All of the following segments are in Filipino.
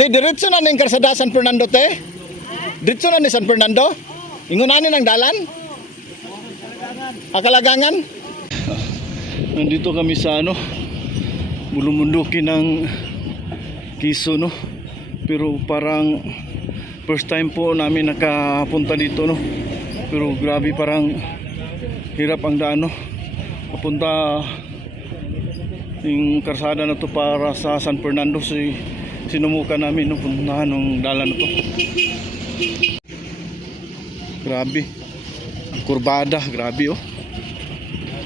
Te, diretso na ning karsada San Fernando, te? Diretso na ni San Fernando? Ingunanin ang dalan? Akalagangan? Nandito kami sa bulumundukin ng Kiso, no? Pero parang first time po namin nakapunta dito, no? Pero grabe, parang hirap ang daan, no? Papunta yung karsada na to para sa San Fernando. Sinumukan namin, no? Puntahan ng dalan na to. Grabe, kurbada, grabe, oh.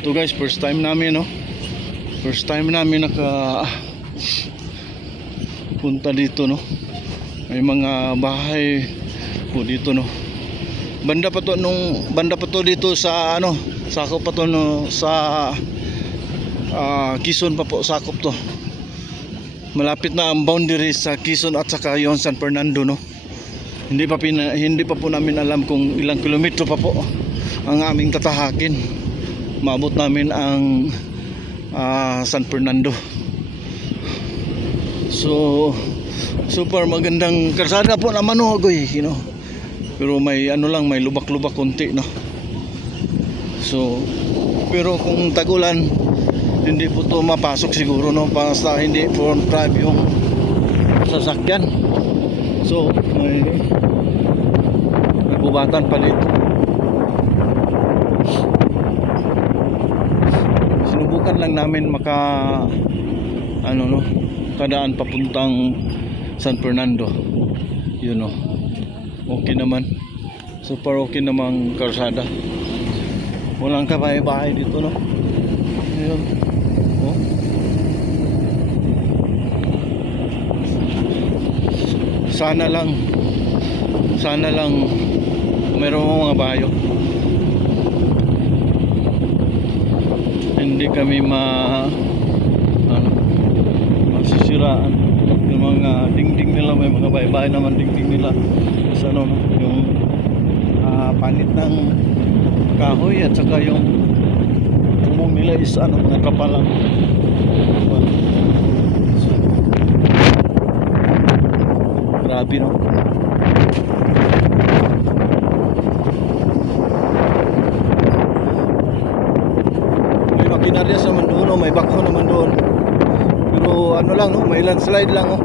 Ito guys, first time namin, no? First time namin punta dito, no? May mga bahay po dito, no? Banda pa to dito sa sakop pa to, no? Sa Quezon pa po, sakop to. Malapit na ang boundary sa Quezon at saka yung San Fernando, no? Hindi pa po namin alam kung ilang kilometro pa po ang aming tatahakin. Maabot namin ang San Fernando. So super magandang karsada po naman, no, goy, you know. Pero may may lubak-lubak konti, no. So pero kung tagulan, hindi po to mapasok siguro, no, basta hindi front drive yung sasakyan. So may nagubatan pa dito. Sinubukan lang namin kadaan papuntang San Fernando, yun, no. Okay naman, super okay namang karsada, walang kabahay-bahay dito, no. Yun, oh. Sana lang mayroong mga bayo, hindi kami masisiraan yung mga dingding nila. May mga bahay-bahay naman dingding nila sa yung panit ng kahoy, at saka yung bubong nila is mga kapalang. Grabe, no. May makinarya sa naman doon, may bako naman doon. Pero lang, no, may landslide lang, oh.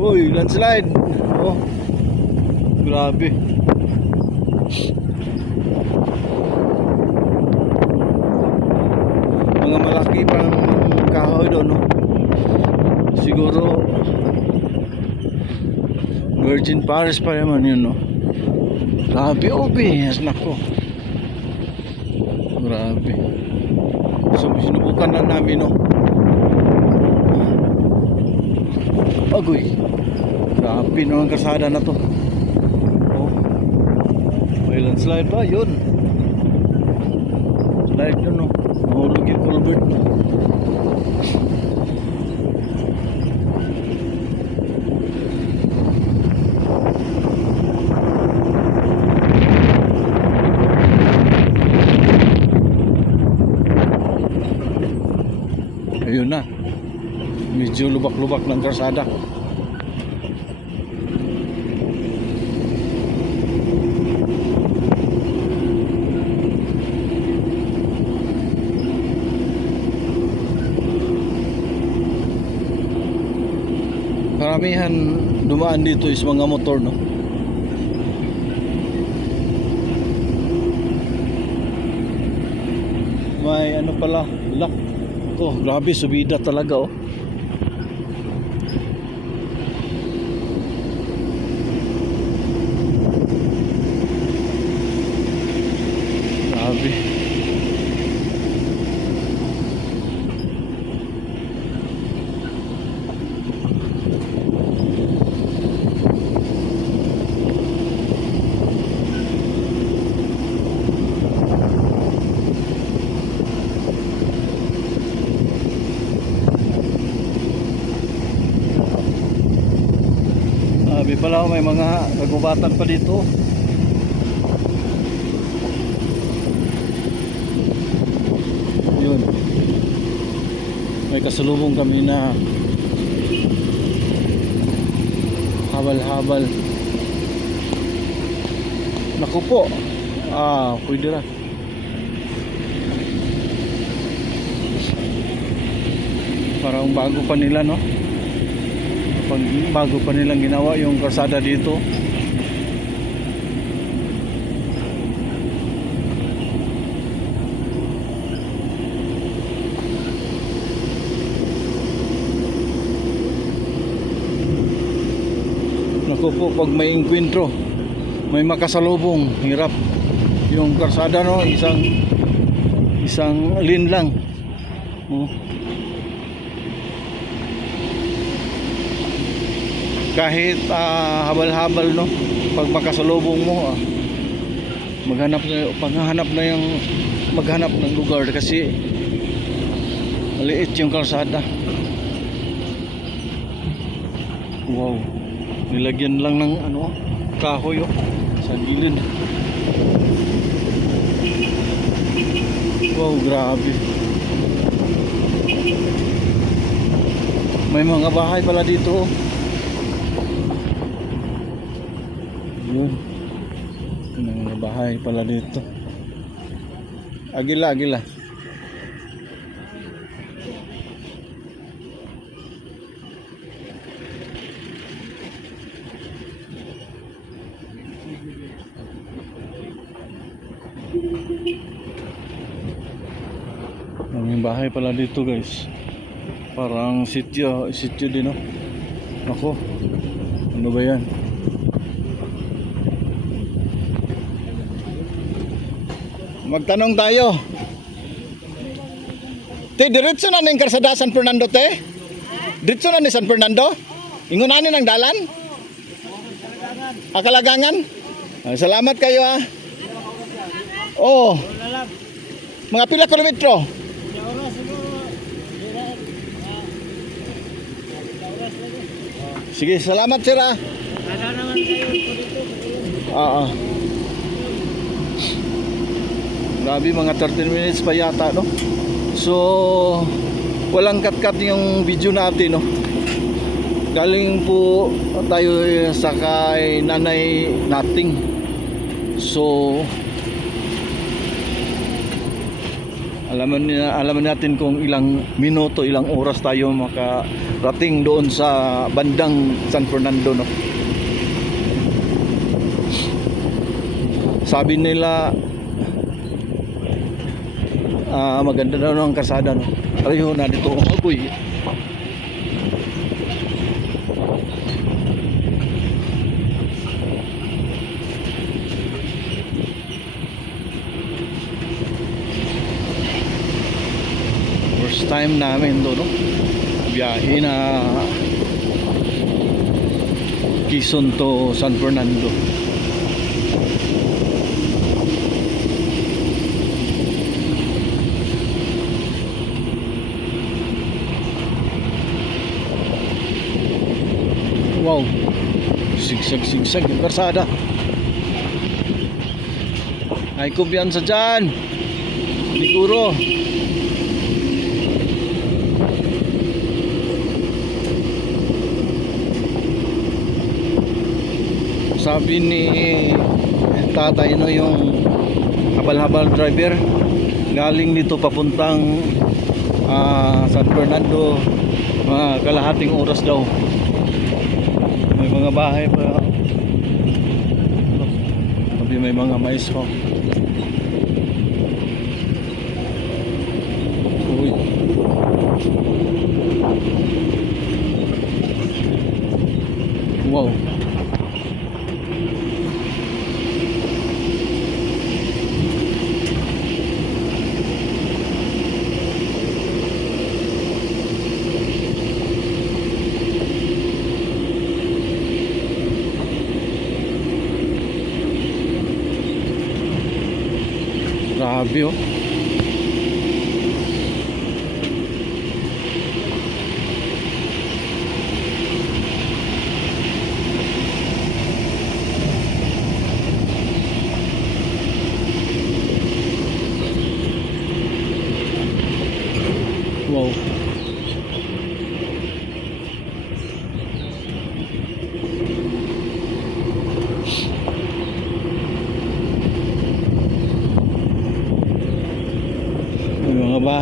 Uy, landslide. Oh. Grabe. Mga malaki pang kahoy doon, no. Siguro Virgin Paris pa naman yun, no. Grabe, obvious, nako. Grabe. So sinubukan lang namin, no. Agoy, grabe, no, ang karsada na to. Oh, may landslide pa, yun. Slide yun, no. Mahulog yung culvert. Ayun na, medyo lubak-lubak ng karsada. Karamihan dumaan dito is mga motor, no. May pala, oh, grabe, subida talaga, oh. Grabe. Sabi pala, may mga nagubatan pa dito. Yun, may kasalubong kami na habal-habal. Naku po. Pwede na. Parang bago pa nila, no? Bago pa nilang ginawa yung kalsada dito. Naku po, pag may inkwentro, may makasalubong, hirap. Yung kalsada, no, isang lane lang. Kahit habal-habal, no, pag makasalubong mo, maghanap ng lugar kasi maliit yung kalsada. Wow, nilagyan lang ng kahoy sa gilid. Wow, grabe. May mga bahay pala dito. Yun. May mga bahay pala dito. Agila. May bahay pala dito, guys. Parang sityo din, no? Ako, ano ba yan? Magtanong tayo. Te, diretso na ning karsada San Fernando, te? Diretso na ni San Fernando? Ingunanin ang dalan? Kalagangan? Salamat kayo, Oh. Mga pila kilometro? Sige, salamat sir. Grabe, mga 13 minutes pa yata, no? So, walang cut-cut yung video natin, no? Galing po tayo sa kay Nanay Nating. So, alaman natin kung ilang minuto, ilang oras tayo makarating doon sa bandang San Fernando, no? Sabi nila maganda daw ang kalsada, no? Ayun na dito, agoy. First time namin doon, no? Biyahe na Quezon to San Fernando. Wow, sigsag yung karsada. Ay, kumpiyansa dyan, siguro. Sabi ni tatay, no, yung habal-habal driver, galing dito papuntang San Fernando, kalahating oras daw. May mga bahay pa. Sabi may mga mais pa. Uy. Wow. Grabe, oh. Wow.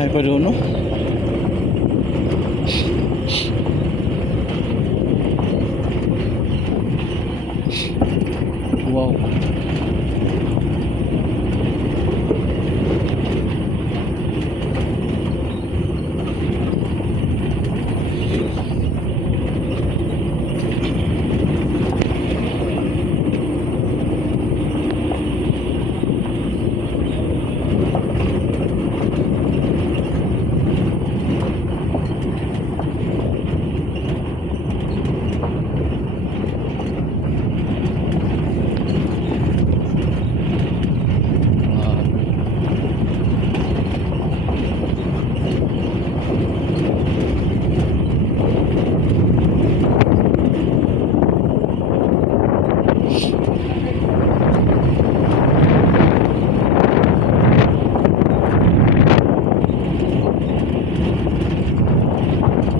bahay pa doon, no? Wow.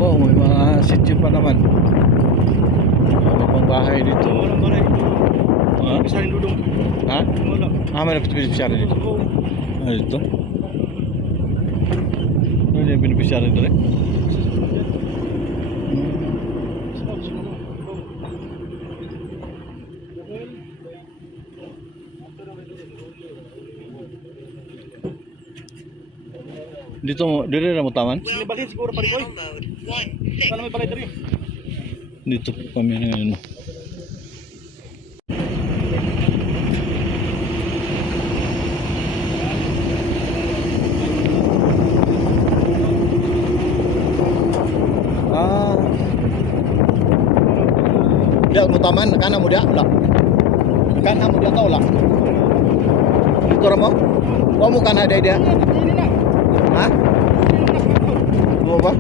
Oh, may mga sityo pa naman. Ano pang bahay dito? Walang bahay dito. Ha? Bisa rin dudong. Ha? Wala. Ah, may beneficiary dito. Oo. Ano dito? Ano yung beneficiary dito eh? Dito, dito na mo taman? May balhin siguro pa rin ko. Sana may balay diri. Dito po kami ngayon. Ah. Dia mo taman, kana mo dia, lah. Kana mo dia tau lah. Dito ra mo? Wa mo kana dia. Ha? Mo ba?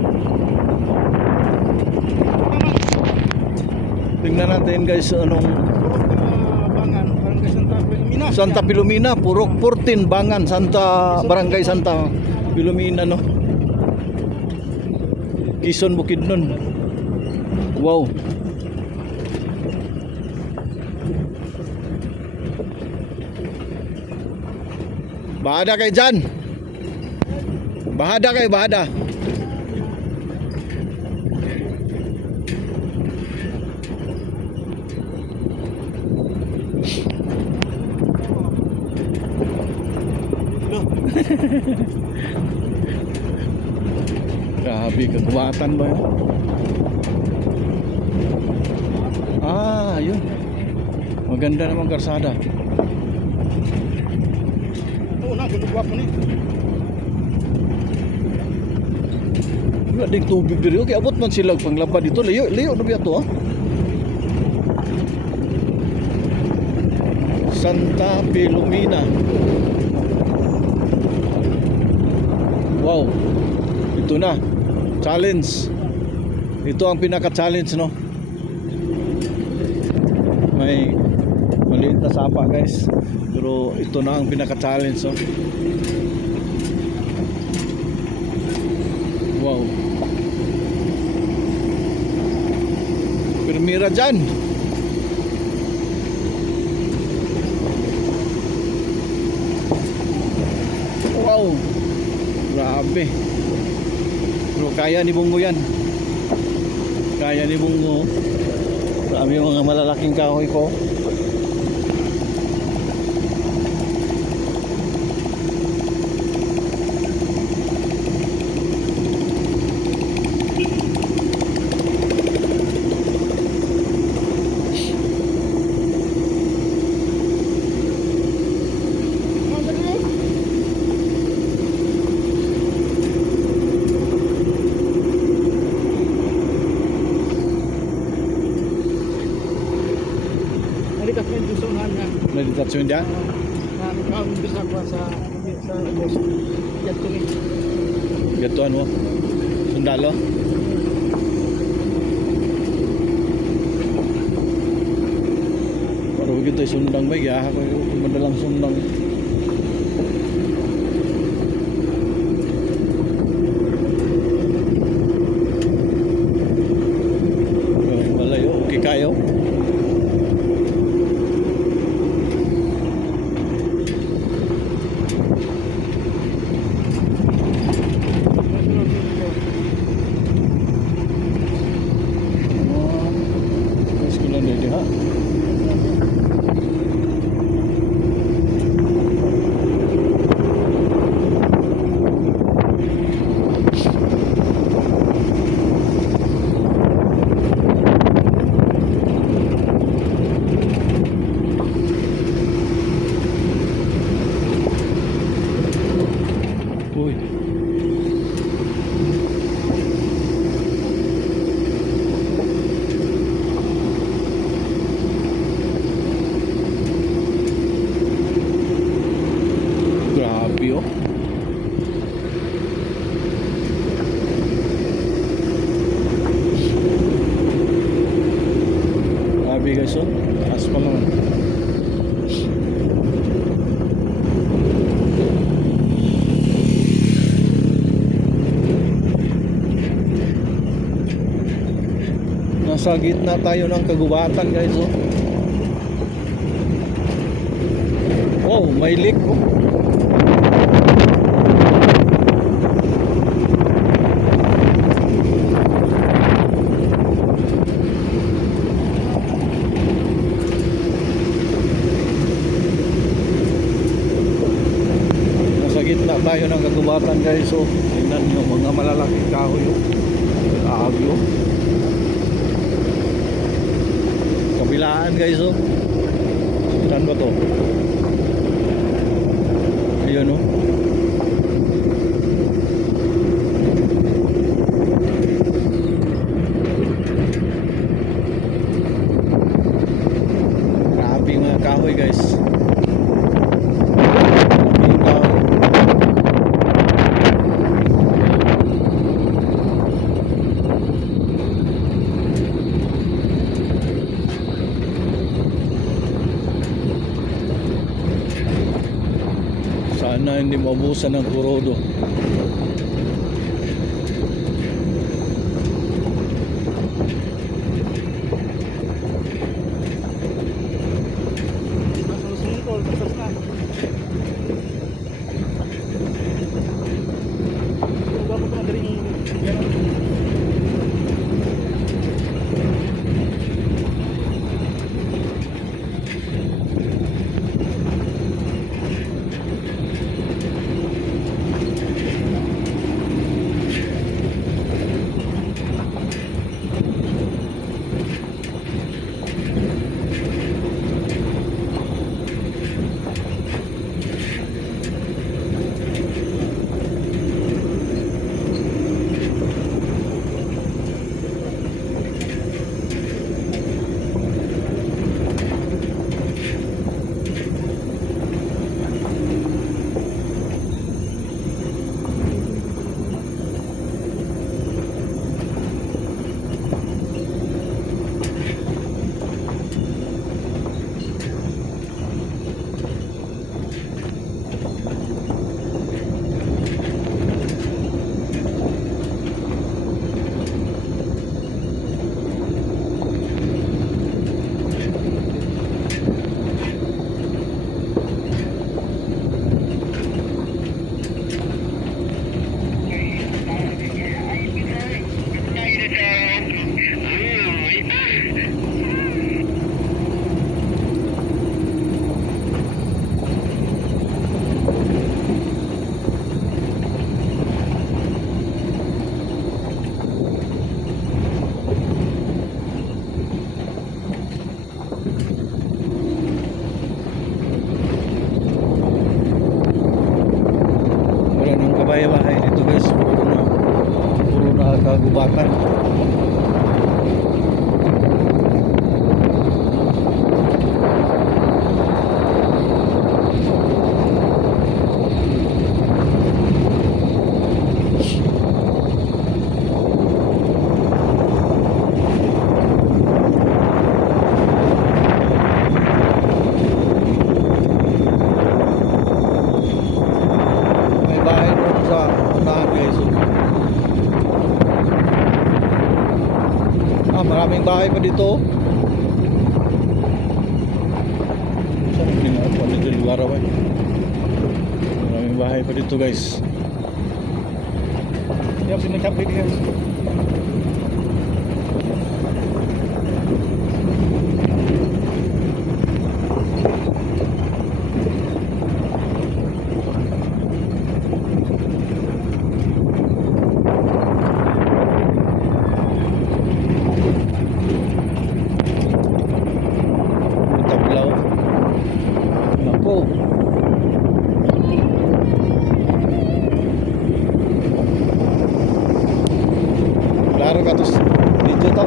Tingnan natin guys anong Bangan, Barangay Santa Filomena. Santa Filomena, Purok 14 Bangan, Barangay Santa Filomena, no. Quezon Bukidnon. Wow. Bahada kayo dyan. Bahada kayo, bahada. Grabe, kagubatan ba yun? Ah, yun. Maganda naman karsada. Oo na, gulugwa po ni. Wala ding tubig dito. Kaya abot man sila panglaba dito. Liyo, liyo na biya to, ah. Santa Filomena. Wow. Ito na. Challenge. Ito ang pinaka-challenge, no? May maliit na sapa, guys. Pero ito na ang pinaka-challenge, no? Wow. Primera dyan. Wow. Grabe. Pero kaya ni Bungo yan. Kaya ni Bungo. Grabe yung mga malalaking kahoy ko. Nalikat ko yung susunan niya. Meditasyon dyan. Nakakawin ko sa boss. Yan to ni. Gato ano? Sundalo. Para begitu sundang baik ya. Ako madalang sundang. Malayo, okay kayo. guys, oh. Taas pa naman. Nasa gitna tayo ng kagubatan guys, oh. Oh, may leak, oh. Nasa gitna tayo ng kagubatan guys, oh. Tingnan nyo, mga malalaking kahoy, oh. Agyo. Kabilaan guys, oh. Saan ba to? Ayun, oh. Grabe yung mga kahoy guys. Grabe yung kahoy. Sana hindi maubusan ng kurodo. Susunod, pasas na. Huwag mo ito madaling yan. Bahay-bahay dito guys, puro na kagubatan. Maraming bahay pa dito. Saan ang tingnan pa dito lugar ba? Maraming bahay pa dito guys. Yan, pinagkapit yan. Klaro ka to dito to.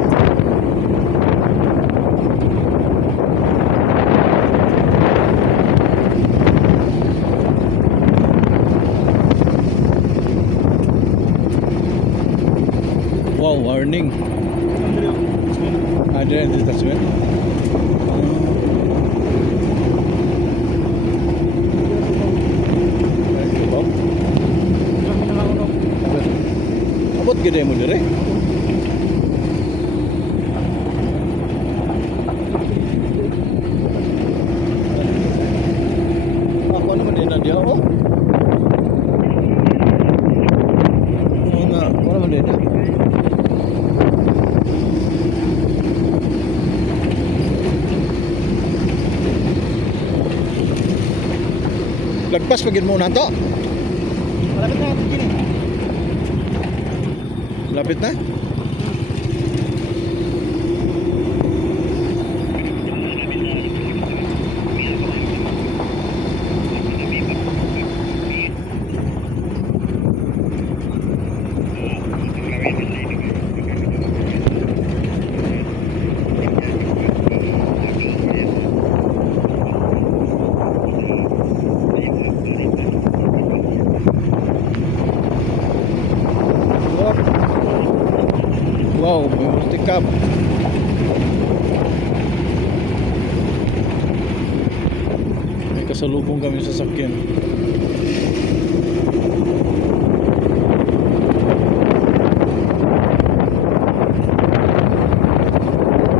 Wow, warning. Ada detachment. Abot gede mo dire. Ako ano din na dia oh. Nga, ano man din. Lagpas pagin mo na to. Malapit na natin din. Lapit na? Wow, may multi-cab. May kasalubong kami sa sasakyan.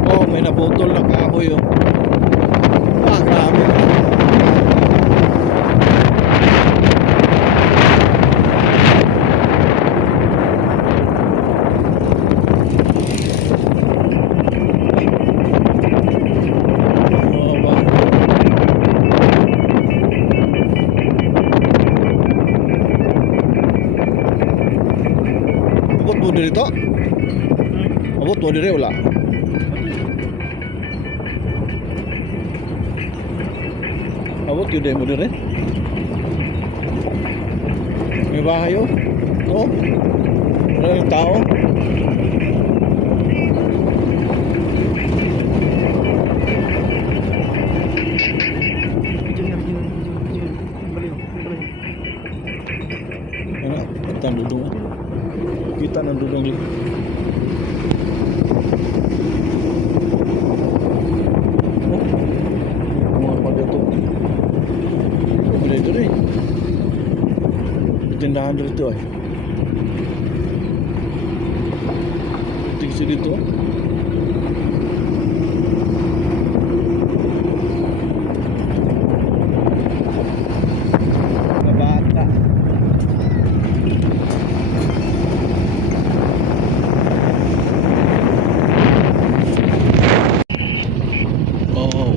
Oh, may naputol na kahoy oh. Ah, grabe. Abot mo dito? Abot mo dito wala? Abot yun mo dito? May bahay oh. Oh. Wala yung tao. Ano? Kita ang dudong. Kita ng dudong. Mga pada to. Bila itu rin. Tindahan dito ay. Tingsi dito. Bata. Oh.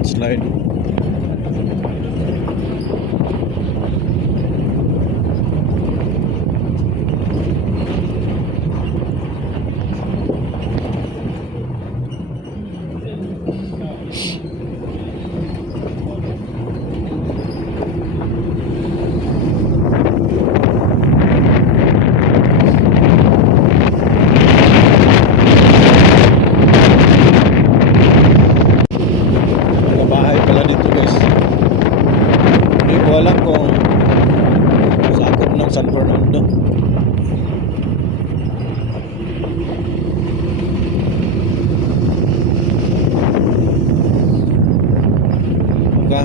Slide. Bahay pala dito guys. Hindi ko alam kung sakop ng San Fernando.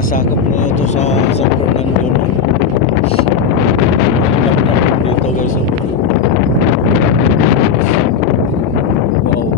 Sakop na ito sa San Fernando. Dito guys. Wow.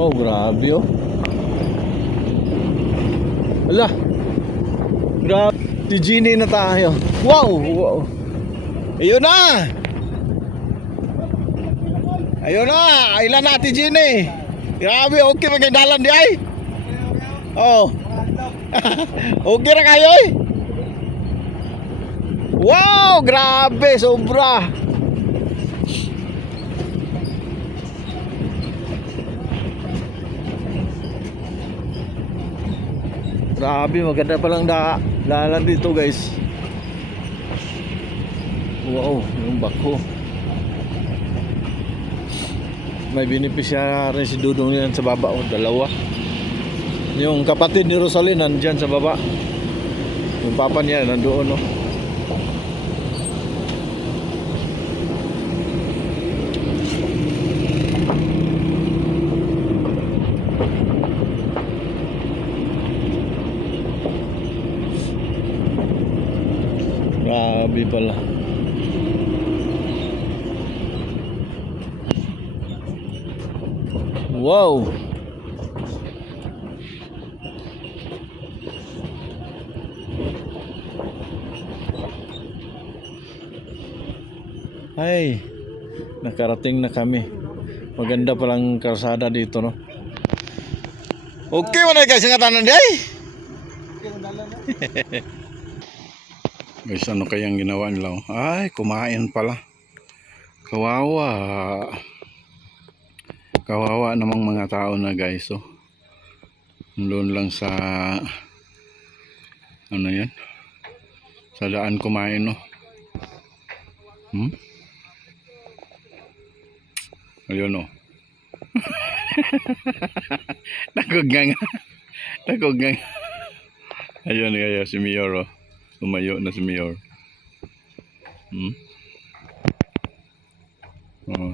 Oh, grabe oh. Ala. Grabe. Tijini na tayo. Wow! Wow. Ayun na! Ayun na! Ilan na Tijini? Grabe, okay magandaan di ay? Oh. Okay na kayo eh? Wow! Grabe! Sobra! Grabe, maganda palang daanan dito guys. Wow, yung bako. May beneficiary si Dudong yan sa baba o dalawa. Yung kapatid ni Rosalyn nandyan sa baba. Yung papa niya nandoon no. Grabe pala. Wow. Ay, nakarating na kami. Maganda palang kalsada dito, no? Okay mo na guys, ang tanan di ay? Guys, ano kayang ginawa nila? Ay, kumain pala. Kawawa. Kawawa namang mga tao na guys. Oh. Doon lang sa ano yan? Sa daan kumain, no? Ayun, oh. Nagugang. Nagugang. Ayun, kaya si Mayor, oh. Tumayo na si Mayor. Oh.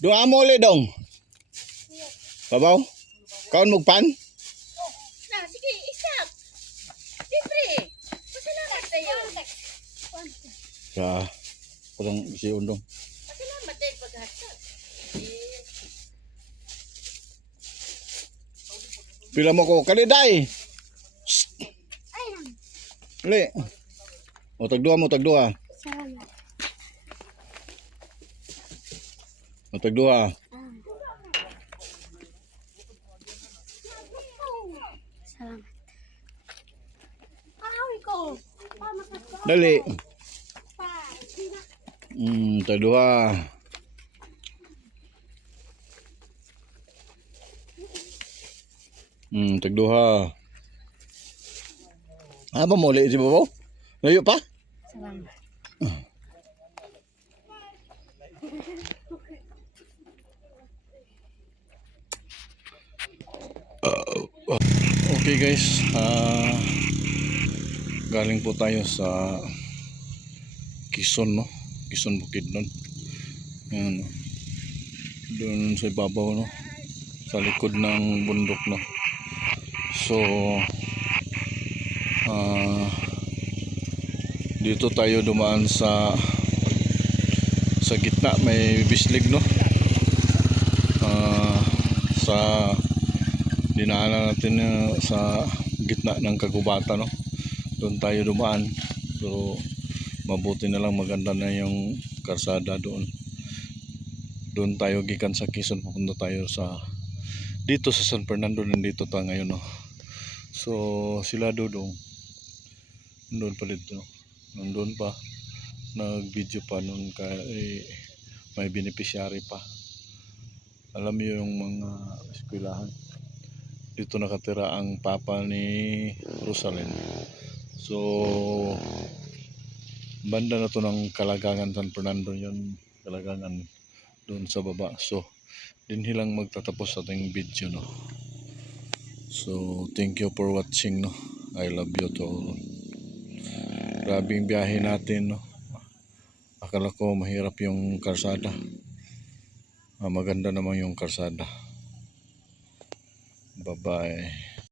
Doa mo ulit dong. Babaw? Kaon mugpan? Na, sige, isap. Libre. Pasalamat tayo. Sa parang si Undong. Pasalamat tayo paghatap. Pila mo ko kaliday. Uli. O tagduha mo tagduha. Salamat. O tagduha. Salamat. Awi ko. Dali. Tagduha. Tagduha. Apa mo ulit si Babaw? Layo pa? Salamat. Okay guys, galing po tayo sa Quezon, no? Quezon Bukidnon. Ayan, no? Doon sa ibabaw, no? Sa likod ng bundok, no? So dito tayo dumaan sa gitna, may bislig, no? Sa dinaanan natin sa gitna ng kagubatan, no? Doon tayo dumaan, pero mabuti na lang maganda na yung karsada doon. Doon tayo gikan sa Quezon, papunta tayo sa dito sa San Fernando. Nandito tayo ngayon, no? So sila Dudong doon pa dito, no? Nandun pa, nag-video pa noon, kay may beneficiary pa. Alam niyo yung mga eskwelahan. Dito nakatira ang papa ni Rosalyn. So banda na to ng Kalagangan, San Fernando yun, Kalagangan doon sa baba. So dinhi lang magtatapos sa ating video, no? So thank you for watching, no? I love you to all. Grabing biyahe natin, no. Akala ko mahirap yung karsada. Maganda naman yung karsada. Bye-bye.